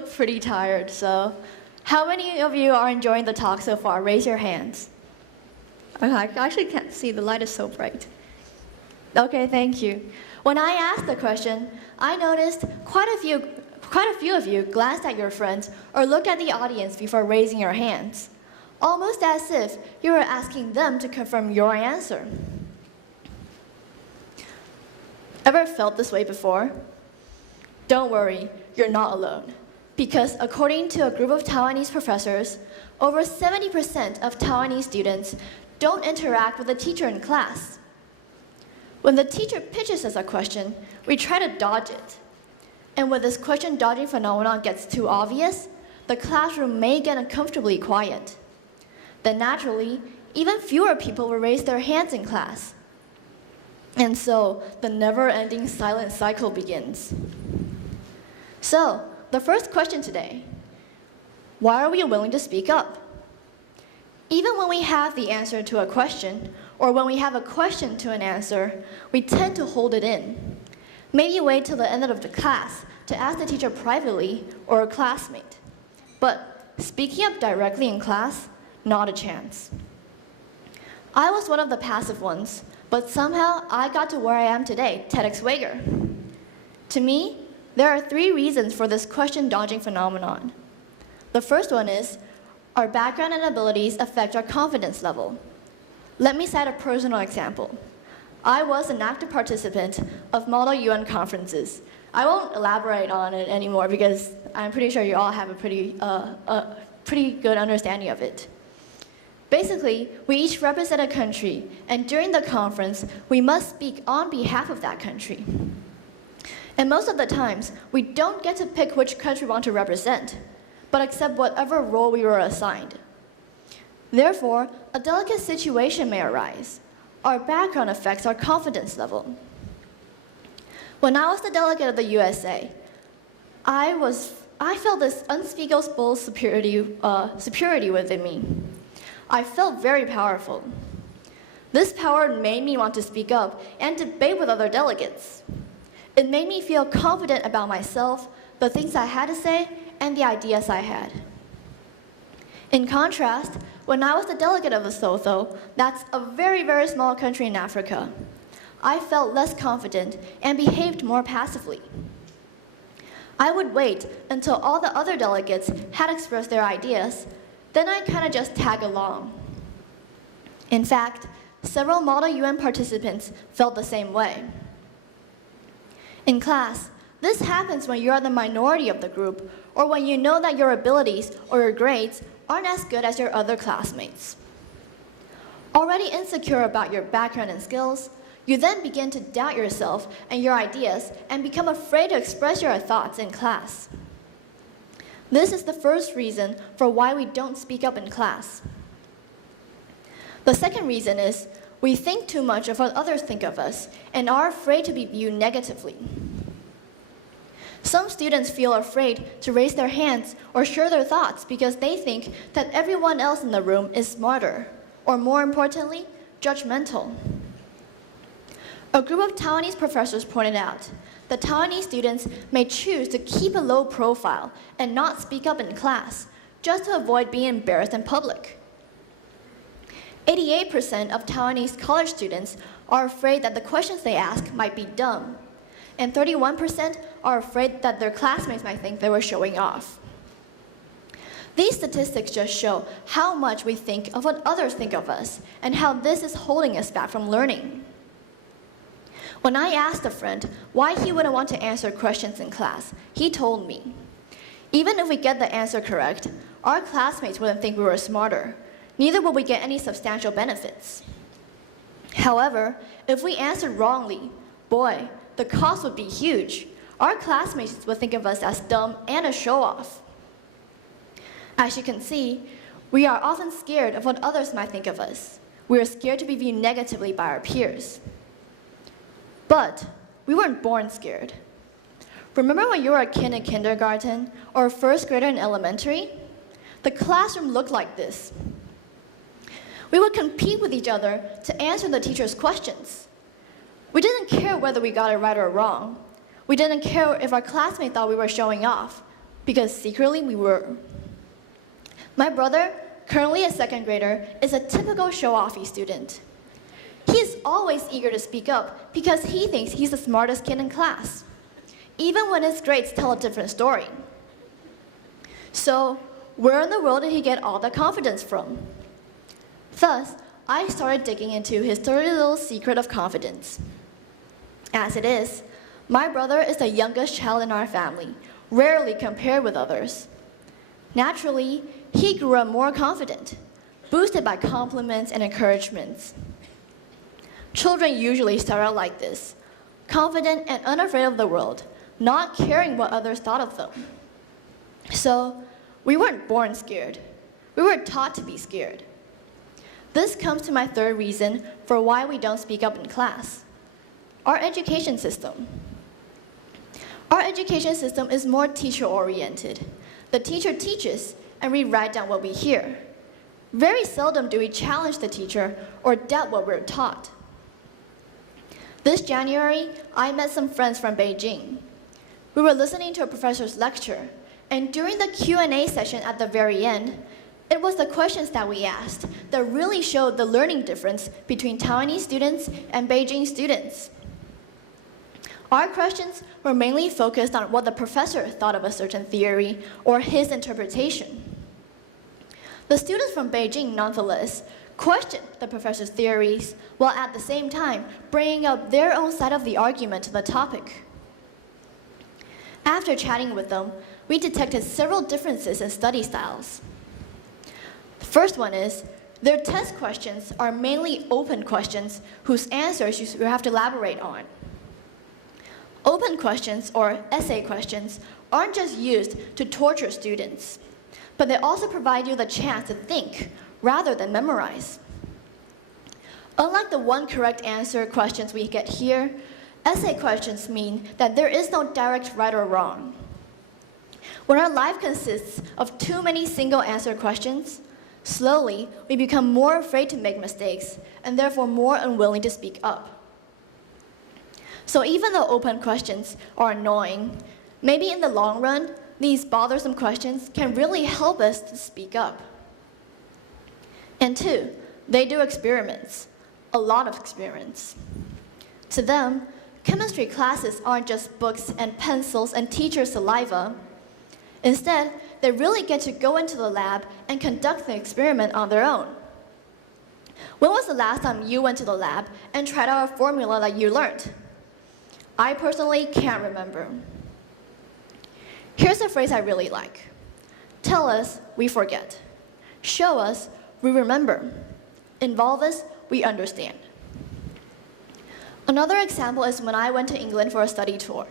look pretty tired, so how many of you are enjoying the talk so far? Raise your hands. Okay, I actually can't see, the light is so bright. Okay, thank you. When I asked the question, I noticed quite a few of you glanced at your friends or looked at the audience before raising your hands, almost as if you were asking them to confirm your answer. Ever felt this way before? Don't worry, you're not alone. Because according to a group of Taiwanese professors, over 70% of Taiwanese students don't interact with the teacher in class. When the teacher pitches us a question, we try to dodge it. And when this question dodging phenomenon gets too obvious, the classroom may get uncomfortably quiet. Then naturally, even fewer people will raise their hands in class. And so, the never-ending silent cycle begins. So, the first question today, why are we willing to speak up? Even when we have the answer to a question, or when we have a question to an answer, we tend to hold it in. Maybe wait till the end of the class to ask the teacher privately or a classmate. But speaking up directly in class, not a chance. I was one of the passive ones, but somehow I got to where I am today, TEDxWagor. To me, there are 3 reasons for this question-dodging phenomenon. The first one is, our background and abilities affect our confidence level. Let me cite a personal example. I was an active participant of model UN conferences. I won't elaborate on it anymore because I'm pretty sure you all have a pretty good understanding of it. Basically, we each represent a country, and during the conference, we must speak on behalf of that country. And most of the times, we don't get to pick which country we want to represent, but accept whatever role we were assigned. Therefore, a delicate situation may arise. Our background affects our confidence level. When I was the delegate of the USA, I felt this unspeakable superiority within me. I felt very powerful. This power made me want to speak up and debate with other delegates. It made me feel confident about myself, the things I had to say, and the ideas I had. In contrast, when I was the delegate of Lesotho, that's a very, very small country in Africa, I felt less confident and behaved more passively. I would wait until all the other delegates had expressed their ideas, then I'd kind of just tag along. In fact, several Model UN participants felt the same way. In class, this happens when you are the minority of the group, or when you know that your abilities or your grades aren't as good as your other classmates. Already insecure about your background and skills, you then begin to doubt yourself and your ideas and become afraid to express your thoughts in class. This is the first reason for why we don't speak up in class. The second reason is we think too much of what others think of us and are afraid to be viewed negatively. Some students feel afraid to raise their hands or share their thoughts because they think that everyone else in the room is smarter, or more importantly, judgmental. A group of Taiwanese professors pointed out that Taiwanese students may choose to keep a low profile and not speak up in class, just to avoid being embarrassed in public. 88% of Taiwanese college students are afraid that the questions they ask might be dumb, and 31% are afraid that their classmates might think they were showing off. These statistics just show how much we think of what others think of us, and how this is holding us back from learning. When I asked a friend why he wouldn't want to answer questions in class, he told me, even if we get the answer correct, our classmates wouldn't think we were smarter. Neither would we get any substantial benefits. However, if we answered wrongly, boy, the cost would be huge. Our classmates would think of us as dumb and a show-off. As you can see, we are often scared of what others might think of us. We are scared to be viewed negatively by our peers. But we weren't born scared. Remember when you were a kid in kindergarten or a first grader in elementary? The classroom looked like this. We would compete with each other to answer the teacher's questions. We didn't care whether we got it right or wrong. We didn't care if our classmate thought we were showing off, because secretly we were. My brother, currently a second grader, is a typical show-offy student. He is always eager to speak up because he thinks he's the smartest kid in class, even when his grades tell a different story. So, where in the world did he get all that confidence from? Thus, I started digging into his dirty little secret of confidence. As it is, my brother is the youngest child in our family, rarely compared with others. Naturally, he grew up more confident, boosted by compliments and encouragements. Children usually start out like this, confident and unafraid of the world, not caring what others thought of them. So, we weren't born scared. We were taught to be scared. This comes to my third reason for why we don't speak up in class. Our education system. Our education system is more teacher-oriented. The teacher teaches, and we write down what we hear. Very seldom do we challenge the teacher or doubt what we're taught. This January, I met some friends from Beijing. We were listening to a professor's lecture, and during the Q&A session at the very end, it was the questions that we asked that really showed the learning difference between Taiwanese students and Beijing students. Our questions were mainly focused on what the professor thought of a certain theory or his interpretation. The students from Beijing, nonetheless, questioned the professor's theories while at the same time bringing up their own side of the argument to the topic. After chatting with them, we detected several differences in study styles. The first one is, their test questions are mainly open questions whose answers you have to elaborate on. Open questions, or essay questions, aren't just used to torture students, but they also provide you the chance to think rather than memorize. Unlike the one correct answer questions we get here, essay questions mean that there is no direct right or wrong. When our life consists of too many single answer questions, slowly we become more afraid to make mistakes and therefore more unwilling to speak up. So even though open questions are annoying, maybe in the long run, these bothersome questions can really help us to speak up. And two, they do experiments, a lot of experiments. To them, chemistry classes aren't just books and pencils and teacher saliva. Instead, they really get to go into the lab and conduct the experiment on their own. When was the last time you went to the lab and tried out a formula that you learned? I personally can't remember. Here's a phrase I really like. Tell us, we forget. Show us, we remember. Involve us, we understand. Another example is when I went to England for a study tour.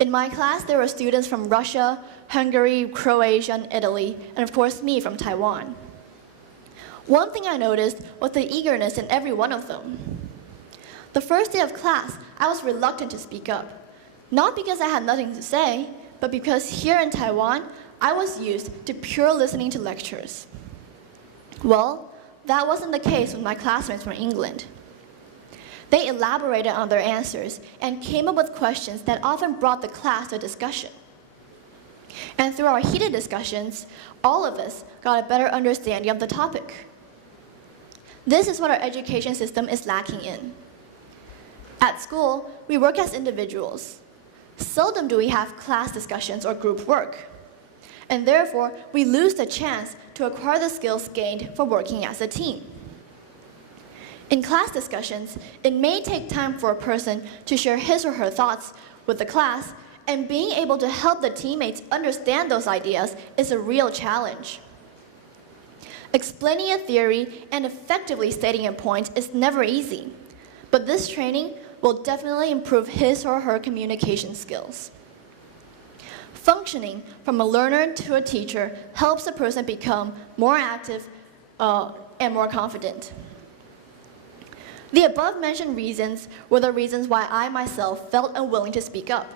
In my class, there were students from Russia, Hungary, Croatia, and Italy, and of course me from Taiwan. One thing I noticed was the eagerness in every one of them. The first day of class, I was reluctant to speak up, not because I had nothing to say, but because here in Taiwan, I was used to pure listening to lectures. Well, that wasn't the case with my classmates from England. They elaborated on their answers and came up with questions that often brought the class to discussion. And through our heated discussions, all of us got a better understanding of the topic. This is what our education system is lacking in. At school, we work as individuals. Seldom do we have class discussions or group work. And therefore, we lose the chance to acquire the skills gained for working as a team. In class discussions, it may take time for a person to share his or her thoughts with the class, and being able to help the teammates understand those ideas is a real challenge. Explaining a theory and effectively stating a point is never easy, but this training will definitely improve his or her communication skills. Functioning from a learner to a teacher helps a person become more active and more confident. The above-mentioned reasons were the reasons why I myself felt unwilling to speak up.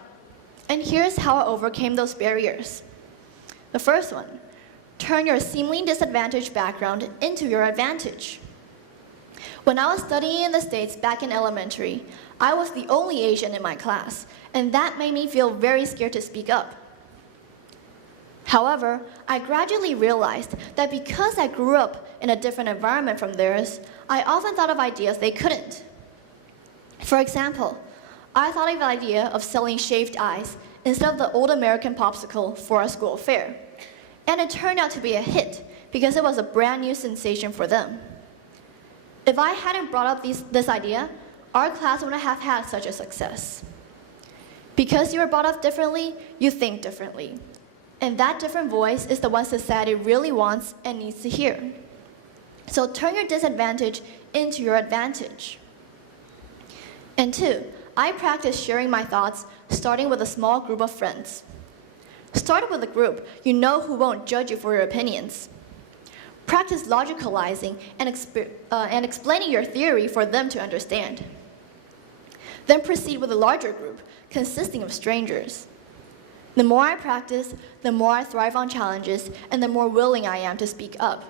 And here's how I overcame those barriers. The first one, turn your seemingly disadvantaged background into your advantage. When I was studying in the States back in elementary, I was the only Asian in my class, and that made me feel very scared to speak up. However, I gradually realized that because I grew up in a different environment from theirs, I often thought of ideas they couldn't. For example, I thought of the idea of selling shaved ice instead of the old American popsicle for a school fair. And it turned out to be a hit because it was a brand new sensation for them. If I hadn't brought up this idea, our class wouldn't have had such a success. Because you were brought up differently, you think differently. And that different voice is the one society really wants and needs to hear. So turn your disadvantage into your advantage. And 2, I practice sharing my thoughts, starting with a small group of friends. Start with a group you know who won't judge you for your opinions. Practice logicalizing and explaining your theory for them to understand. Then proceed with a larger group consisting of strangers. The more I practice, the more I thrive on challenges, and the more willing I am to speak up.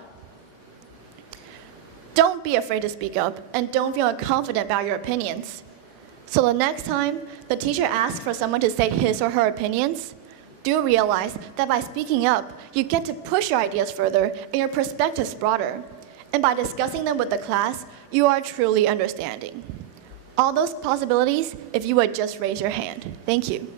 Don't be afraid to speak up, and don't feel confident about your opinions. So the next time the teacher asks for someone to state his or her opinions, do realize that by speaking up, you get to push your ideas further and your perspectives broader. And by discussing them with the class, you are truly understanding. All those possibilities if you would just raise your hand. Thank you.